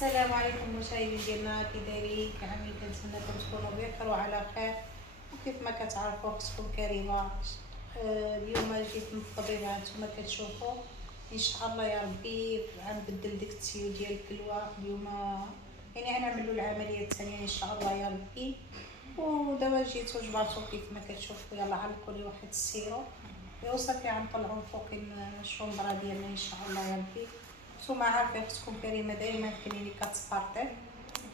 السلام عليكم مشاهدي ديالنا، كي دايرين؟ كنعمل كنتمنىكم تكونوا بخير وعلى خير. وكيف ما كتعرفوا اختكم كريمه، اليوم جيت من الطبيب هانتوما كتشوفوا. ان شاء الله يا ربي غنبدل ديك التسيو ديال الكلوه اليوم، يعني غنعمل له العمليه الثانيه ان شاء الله يا ربي. ودابا جيت وجبرتو كيف ما كتشوفوا، يلا علقوا لي واحد السيرو وصافي غنطلعوا فوق الشومبره ديالنا ان شاء الله يا ربي. نتوما عارفين اختكم كريمه دائما كاينين كتسبارطي،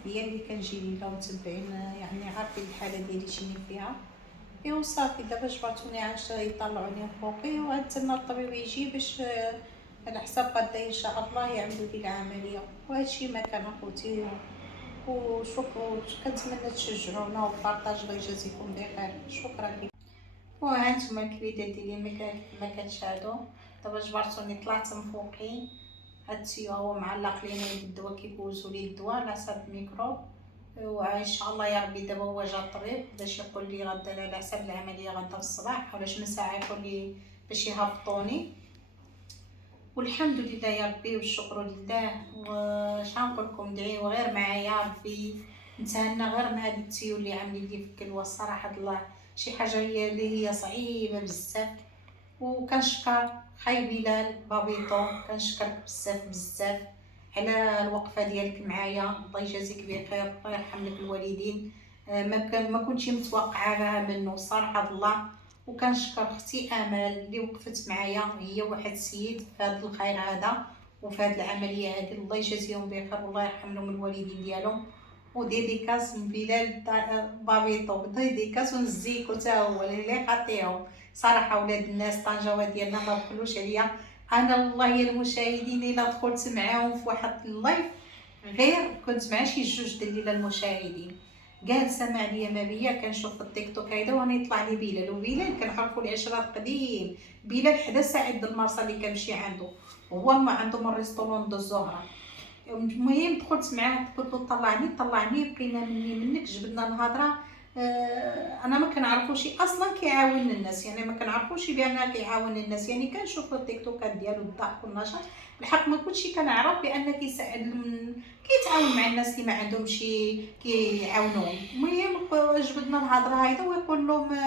هي اللي كنجي ليها ومتبعين، يعني عارفين الحاله ديالي شنو فيها. ايوا صافي دابا جبرتوني عاش يطلعوني فوقي، وغنتسنى الطبيب يجي باش على حساب غدا ان شاء الله يعملوا لي العمليه. وهادشي ما كان اخوتي، وشكرا كنتمنى تشجعونا وبارطاج. الله يجازيكم بخير، شكرا لكم. وهانتوما الكريدات ديالي ما كنشاهدوا. دابا جبرتوني طلعت من فوقي، هاد السيو هو معلق لينا يد الدواء، كيدوزو لي الدواء على حساب الميكرو. وان شاء الله يا ربي دابا هو جا الطبيب باش يقول لي غدا على حساب العمليه غدا الصباح ولا من ساعه يقول لي باش يهبطوني. والحمد لله يا ربي والشكر لله. واش غنقول لكم؟ دعيو غير معايا ربي نتهنى غير مع هاد التيو اللي عاملين لي في الكلوه. الصراحه الله شي حاجه هي اللي هي صعيبه بزاف. وكنشكر خاي بلال بابيطو، كنشكرك بزاف بزاف على الوقفه ديالك معايا. الله يجازيك بخير، الله يرحم لك الوالدين. ما كنتش متوقعه منه صراحه الله. وكنشكر اختي امال اللي وقفت معايا، هي واحد السيد في هذا الخير هذا وفي هذه العمليه هذه. الله يجازيهم بخير والله يرحم لهم الوالدين ديالهم. وديديكاس من بلال بابيطو، ديديكاس ونزيكو تا هو اللي يعطيهم. صراحه ولاد الناس طنجاوه ديالنا ما بخلوش عليا. انا والله يا المشاهدين الا دخلت معاهم في واحد اللايف غير كنت مع شي جوج ديال المشاهدين جالسه مع ليا ما بيا كنشوف التيك توك هيدا وانا يطلع لي بلال. وبلال كنعرفوا العشره قديم، بلال حدا سعيد المرسى اللي كنمشي عنده، هو ما عنده من ريستورون دو الزهره. المهم دخلت معاه قلت له طلعني بقينا منك جبدنا الهضره. انا ما كنعرفوش اصلا كيعاون الناس، يعني ما كنعرفوش بان كيعاون الناس، يعني كنشوف التيك توكات ديالو الضحك والنشاط. الحق ما كنتش كنعرف بان كيساعد كيتعاون مع الناس اللي ما عندهمش كيعاونوهم. المهم جبدنا الهضره هايده ويقول لهم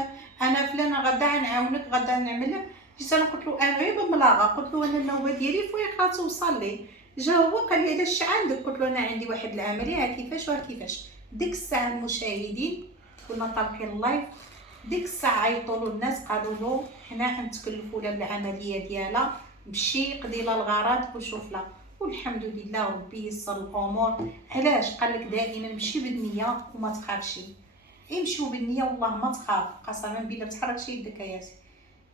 انا فلان غدا غنعاونك غدا نعمل لك. جيت انا قلت له انا غير بملاغه، قلت له انا النوبه ديالي فويقا توصل لي. جا هو قال لي علاش عندك؟ قلت له انا عندي واحد العمليه كيفاش وكيفاش. ديك الساعه المشاهدين كنا طالقين اللايف، ديك الساعه عيطوا له الناس قالوا له حنا حنتكلفوا لها بالعمليه ديالها، مشي قضي لها الغرض وشوف لها. والحمد لله ربي يسر الامور. علاش؟ قال لك دائما مشي بالنيه وما تخافش. امشيو بالنيه والله ما تخاف، قسما بالله تحركش يدك يا ياسين.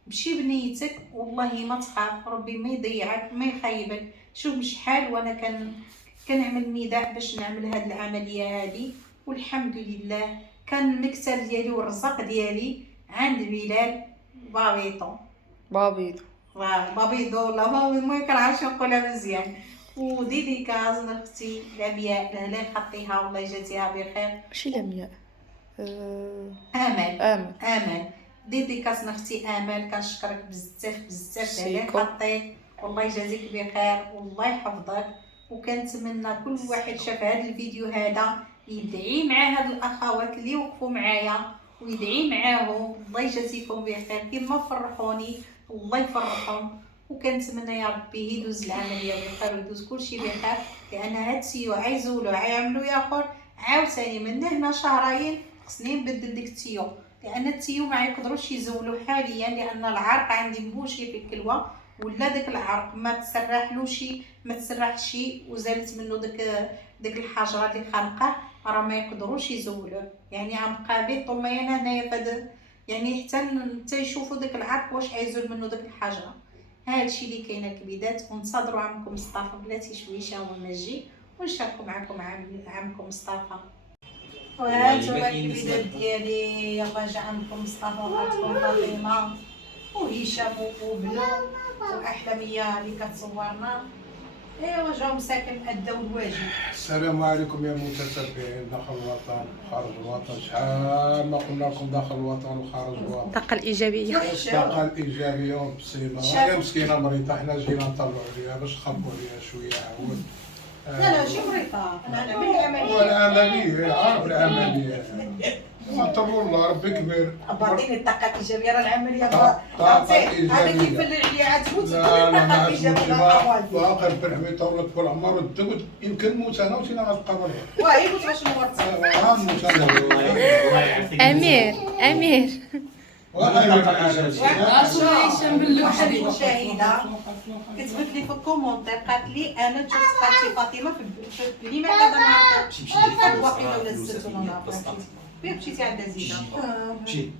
مشي بنيتك والله ما تخاف، ربي ما يضيعك ما يخيبك. شوف شحال وانا كنعمل نداء باش نعمل هاد العمليه هادي. والحمد لله كان المكسب ديالي والرزق ديالي عند بلال بابيطو. بابيض. بابيضو ولا بابيض ما كنعرفش نقولها مزيان. وديديكاز لاختي لمياء لهلا نحطيها والله يجازيها بخير. ماشي لمياء، امل. امل. امل ديديكاس اختي امل، كنشكرك بزاف بزاف على سيكو. حطيت. والله يجازيك بخير والله يحفظك. وكنتمنى كل واحد شاف هذا الفيديو هذا يدعي مع هاد الاخوات اللي وقفوا معايا ويدعي معاهم. الله يجازيكم بخير كما فرحوني الله يفرحهم. وكنتمنى يا ربي يدوز العمليه بخير ويدوز كلشي بخير، لان هاد السيو عايزولو عيعملو ياخر عاوتاني من هنا شهرين خصني نبدل ديك التيو، لان التيو ما يقدروش يزولوا حاليا لان العرق عندي مبوشي في الكلوه، ولا داك العرق ما تسرحلوش ما تسرحش وزالت منه داك الحجره اللي خانقه، راه ما يقدروش يزولوه. يعني عم قابل طول ما انا هنايا فهاد، يعني حتى يشوفوا داك العرق واش عايزول منه داك الحجره. هادشي اللي كاين الكبيدات. ونصادروا عمكم مصطفى بلاتي شويشه هو ما جي، ونشاركوا معكم عمكم مصطفى. وهانتوما الكبيدات ديالي. يلا جا عندكم مصطفى وخالتكم فاطمه وهشام وبلو واحلاميه اللي كتصورنا. ايوا جاو مساكن اداو الواجب. السلام عليكم يا متتبعين داخل الوطن وخارج الوطن. شحال ما قلنا لكم داخل الوطن وخارج الوطن. الطاقة الإيجابية. الطاقة الإيجابية وبسيطة. هي مسكينة مريضة، حنا جينا نطلعوا عليها باش نخبوا عليها شوية عاود. لا ماشي مريضة، أنا نعمل العملية. والعملية عارف العملية. انت والله ربي كبير. بعطيني الطاقة الإيجابية، راه العملية طاقة إيجابية. هذا كيف اللي عاد تموت لا تكون ما الطاقة عادش الإيجابية باقي بالحمي يطول لك بالعمر والدود يمكن نموت انا وانت غتبقى مريض. واه قلت باش نورط. غنموت انا. الله يعافيك. امير واحد المشاهدة كتبت لي في الكومونتير قالت لي أنا شفت خالتي فاطمة في لما كذا نهار هاد واقيلا ولا الست ولا نهار فين مشيتي عند زينة. جي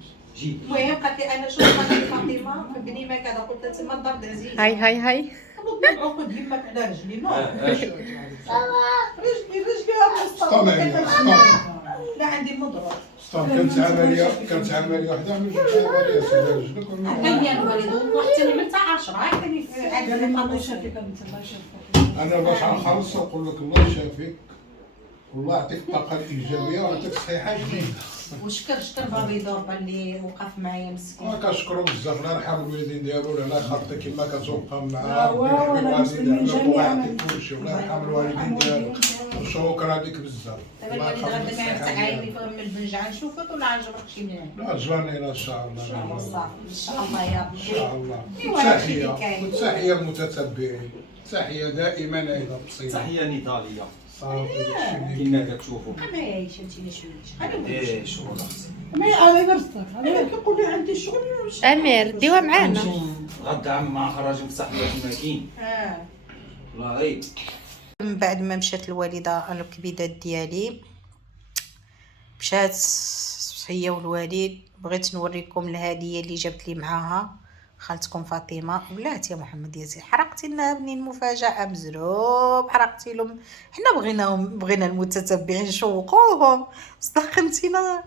المهم قالت لي أنا شفت خالتي فاطمة في بني ما كذا، قلت لها تما الدار د عزيز. هاي عقد يمك على رجلي نو رجلي لا عندي مضرب. كانت عملية واحدة من جوج عمليات على رجلك. هي الوالد وحتى عملت 10 عاد انا باش نخلص نقول لك الله يشافيك والله يعطيك الطاقة الإيجابية ويعطيك صحة جديدة. وشكر بابي دوربا اللي وقف معايا مسكين. كنشكرو بزاف الله يرحم الوالدين ديالو الله يخلطك كما كتوقع معاه المسلمين جميعا. كلشي الله يرحم الوالدين ديالو وشكرا لك بزاف. دابا الوالد غدا ما يفتح عيني من البنجعه نشوفك ولا عجبك شي منين. لا عجباني ان شاء الله. صافي ان شاء الله يا ان ربي. شاء الله. إيوا هادشي اللي كاين. وتحية للمتتبعين. تحية دائما ايضا بصيغة. تحية نضالية صافي داكشي اللي كما كتشوفوا. انا يا شمتيني شويه ايه شغل اختي. ما على برصك انا كنقول لي عندي شغل امير ديوها معانا. نمشيو غدا مع خراج صاحبي الماكين. والله غير من بعد ما مشات الوالده الكبيدات ديالي مشات هي والوالد، بغيت نوريكم الهديه اللي جابت لي معاها خالتكم فاطمه. ولات يا محمد ياسين حرقتي لنا بني المفاجاه مزروب، حرقتي لهم. حنا بغينا المتتبعين نشوقوهم صدقنتينا.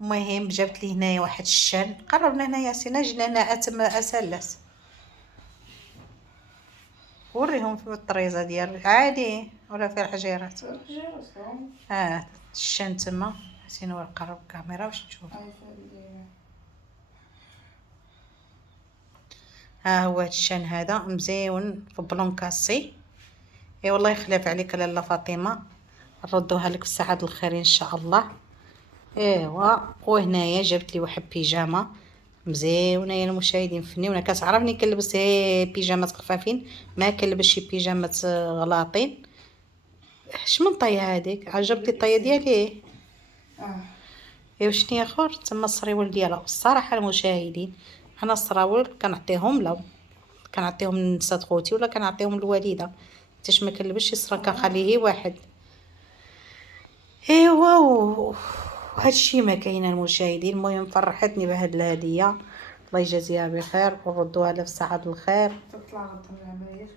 المهم جابت لي هنايا واحد الشان، قربنا هنا ياسين جينا هنا اسلس وريهم في الطريزه ديال عادي ولا في الحجيرات. الشان تما ياسين نقرب الكاميرا باش نشوف. هو هاد الشان هذا مزيون في بلونكاسي. اي والله يخلف عليك لاله فاطمه، نردوها لك في الساعه الخير ان شاء الله. ايوا وهنايا جبت لي واحد بيجامه مزيونه يا المشاهدين فنيونه. كتعرفني كنلبس بيجامات خفافين، ما كنلبس شي بيجامات غلاطين. شمن طيه هذيك عجبتني الطيه ديالي. ايوا شنو اخر تما الصريول ديالها. الصراحه المشاهدين انا الصراول كنعطيهم لنسات خوتي ولا كنعطيهم للوالده، حتىش ما كنلبسش الصرا كنخليه واحد. ايوا وهادشي ما كاين المشاهدين. المهم فرحتني بهاد الهديه، الله يجازيها بخير وردوها لها في ساعه الخير. تطلع غدا العمليات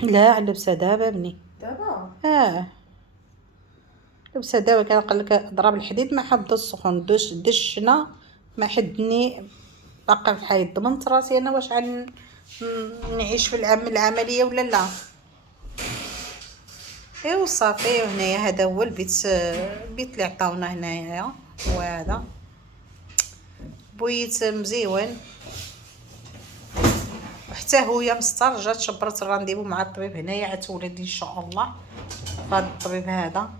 لا لبسه دابا بني دابا لبسه دابا. كنقول لك ضرب الحديد ما حد السخون دشنا ما حدني باقا في الحيط. ضمنت راسي انا واش نعيش في العمليه ولا لا. ايوا صافي. وهنايا هذا هو البيت اللي عطاونا هنايا. وهذا بويت مزيون وحتى هويا مستر. جات شبرت الرانديفو مع الطبيب هنايا عاد تولد ان شاء الله فهاد الطبيب هذا.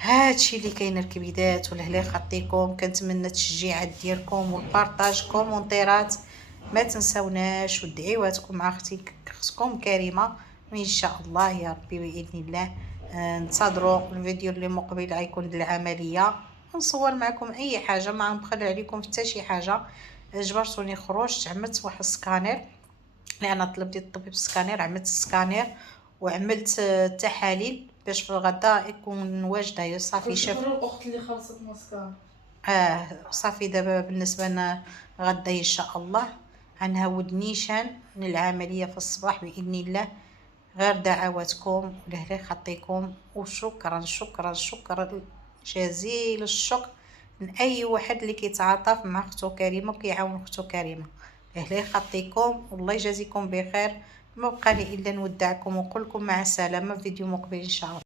هادشي اللي كاين الكبيدات. والله يخطيكم كنتمنى التشجيعات ديالكم والبارطاج كومونتيرات ما تنساوناش، ودعيواتكم مع اختكم كريمه. وان شاء الله يا ربي باذن الله ننتظروا الفيديو اللي مقبل غيكون العمليه. نصور معكم اي حاجه ما نبخل عليكم حتى شي حاجه. جبرتوني خروج عملت واحد السكانير لان طلبت الطبيب السكانير. عملت السكانير وعملت تحاليل باش في الغداء يكون واجده. صافي شاف الاخت اللي خلصت مسكر. صافي دابا بالنسبه لنا غدا ان شاء الله غنهود نيشان للعمليه في الصباح باذن الله. غير دعواتكم الله يخطيكم. وشكرا جزيل الشكر من اي واحد اللي كيتعاطف مع اختو كريمه وكيعاون اختو كريمه. الله يخطيكم والله يجازيكم بخير. ما بقى لي الا نودعكم ونقول لكم مع السلامه في فيديو مقبل ان شاء الله.